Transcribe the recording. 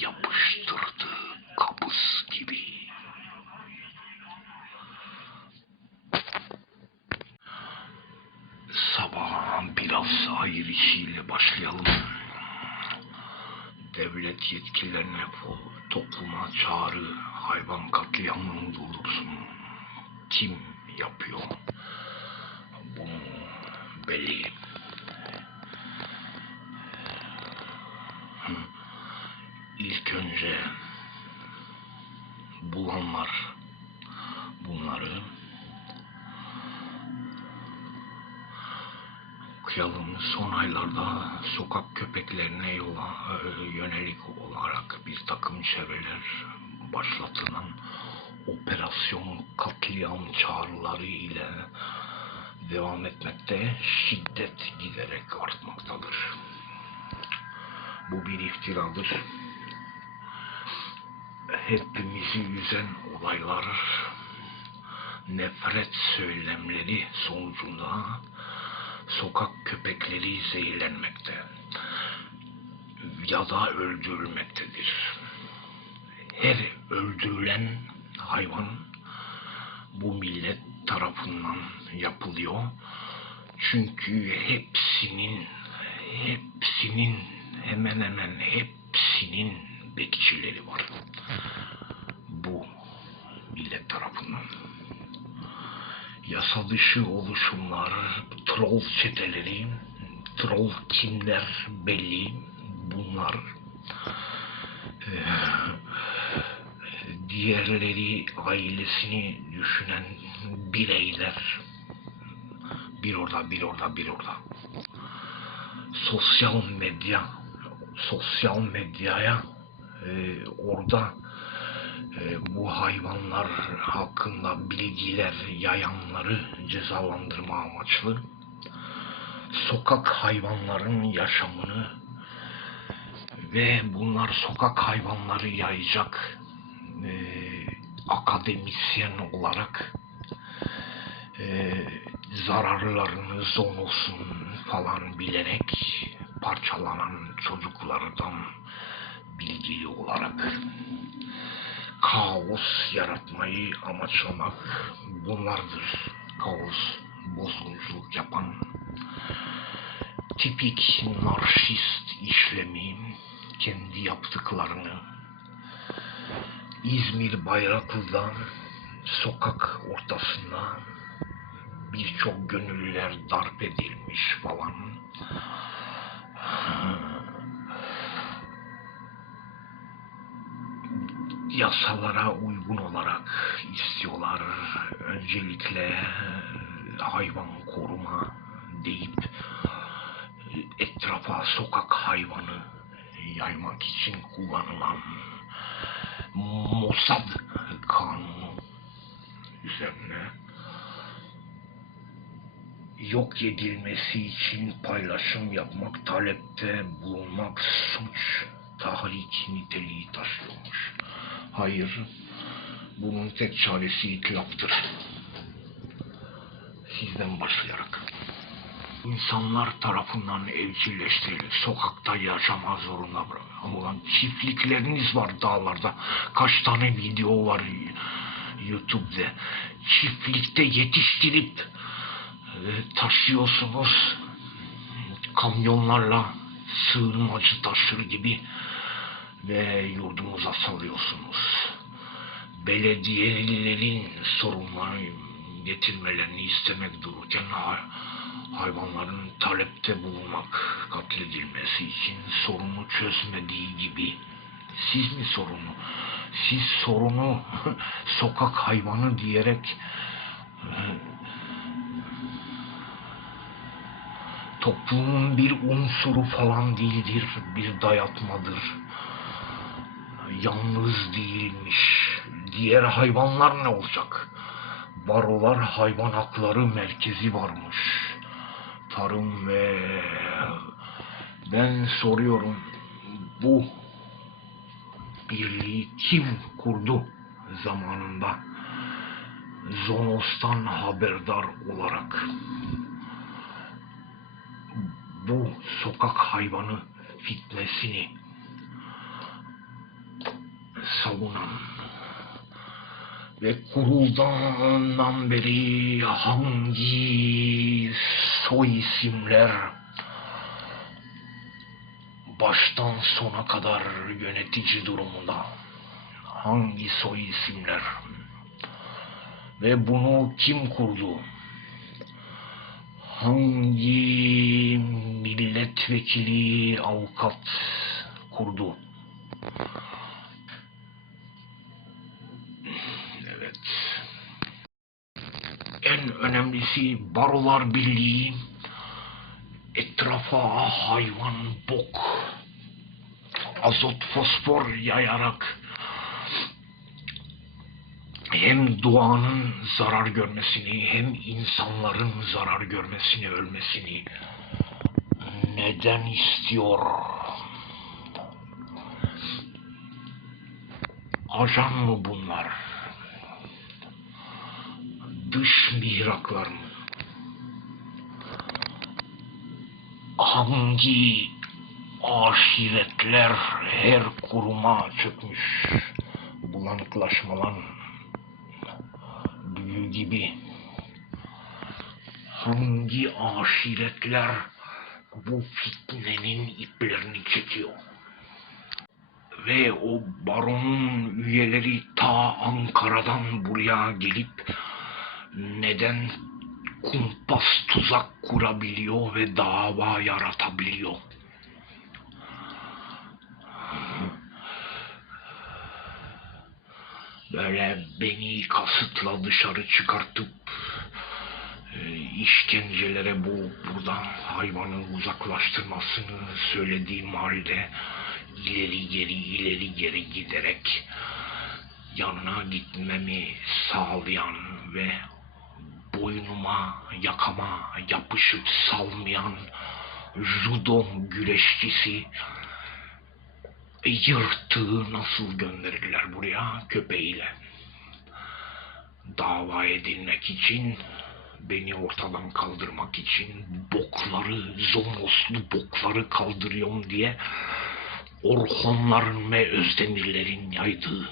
yapıştırdığı kabız gibi. Sabah biraz hayır işiyle başlayalım. Devlet yetkililerine topluma çağrı hayvan katliamını durdursun. Kim yapıyor? Bunu belli. Hı. İlk önce bulanlar bunları okuyalım. Son aylarda sokak köpeklerine yola e, yönelik olarak bir takım çevreler başlatılan operasyon katliam çağrıları ile devam etmekte şiddet giderek artmaktadır. Bu bir iftiradır. Hepimizi üzen olaylar nefret söylemleri sonucunda sokak köpekleri zehirlenmekte ya da öldürülmektedir. Her öldürülen hayvan bu millet tarafından yapılıyor. Çünkü hepsinin hepsinin hemen hemen hepsinin bekçileri var. Bu millet tarafından yasa dışı oluşumlar, troll çeteleri, troll kimler belli. Bunlar eee, diğerleri ailesini düşünen bireyler. Bir orada, bir orada, bir orada. Sosyal medya, sosyal medyaya eee, orada e, bu hayvanlar hakkında bilgiler yayanları cezalandırma amaçlı sokak hayvanların yaşamını ve bunlar sokak hayvanları yayacak e, akademisyen olarak e, zararlarını zonosun falan bilerek parçalanan çocuklardan bilgili olarak kaos yaratmayı amaçlamak bunlardır. Kaos, bozgunculuk yapan tipik narşist işlemi kendi yaptıklarını İzmir Bayraklı'da sokak ortasında birçok gönüllüler darp edilmiş falan. Yasalara uygun olarak istiyorlar. Öncelikle hayvan koruma deyip etrafa sokak hayvanı yaymak için kullanılan Mossad kanunu üzerine yok edilmesi için paylaşım yapmak, talepte bulunmak suç, tahrik niteliği taşıyormuş. Hayır, bunun tek çaresi itlaptır. Sizden başlayarak. İnsanlar tarafından evcilleştirilip sokakta yaşama zorunda bırak. Ama ulan çiftlikleriniz var dağlarda. Kaç tane video var YouTube'da. Çiftlikte yetiştirip e, taşıyorsunuz. Kamyonlarla sığınmacı taşır gibi ve yurdumuza salıyorsunuz. Belediyelerin sorunları getirmelerini istemek dururken hay- hayvanların talepte bulunmak, katledilmesi için sorunu çözmediği gibi siz mi sorunu? Siz sorunu sokak hayvanı diyerek e, toplumun bir unsuru falan değildir, bir dayatmadır. Yalnız değilmiş. Diğer hayvanlar ne olacak? Barolar Hayvan Hakları Merkezi varmış. Tarım ve... Ben soruyorum, bu birliği kim kurdu zamanında? Zonos'tan haberdar olarak bu sokak hayvanı fitnesini savunan ve kuruldan beri hangi soy isimler baştan sona kadar yönetici durumunda hangi soy isimler ve bunu kim kurdu? Hangi milletvekili avukat kurdu? Önemlisi Barolar Birliği etrafa hayvan, bok, azot, fosfor yayarak hem doğanın zarar görmesini hem insanların zarar görmesini, ölmesini neden istiyor? Ajan mı bunlar? Dış mihraklar mı? Hangi aşiretler her kuruma çökmüş? Bulanıklaşmalan büyü gibi. Hangi aşiretler bu fitnenin iplerini çekiyor? Ve o baronun üyeleri ta Ankara'dan buraya gelip neden kumpas tuzak kurabiliyor ve dava yaratabiliyor? Böyle beni kasıtla dışarı çıkartıp e, işkencelere boğup buradan hayvanı uzaklaştırmasını söylediğim halde ileri geri ileri geri giderek yanına gitmemi sağlayan ve boynuma yakama yapışıp salmayan judo güreşçisi yırtığı nasıl gönderirler buraya köpeğiyle? Dava edilmek için, beni ortadan kaldırmak için bokları, zomoslu bokları kaldırıyorum diye Orhonların ve Özdemirlerin yaydığı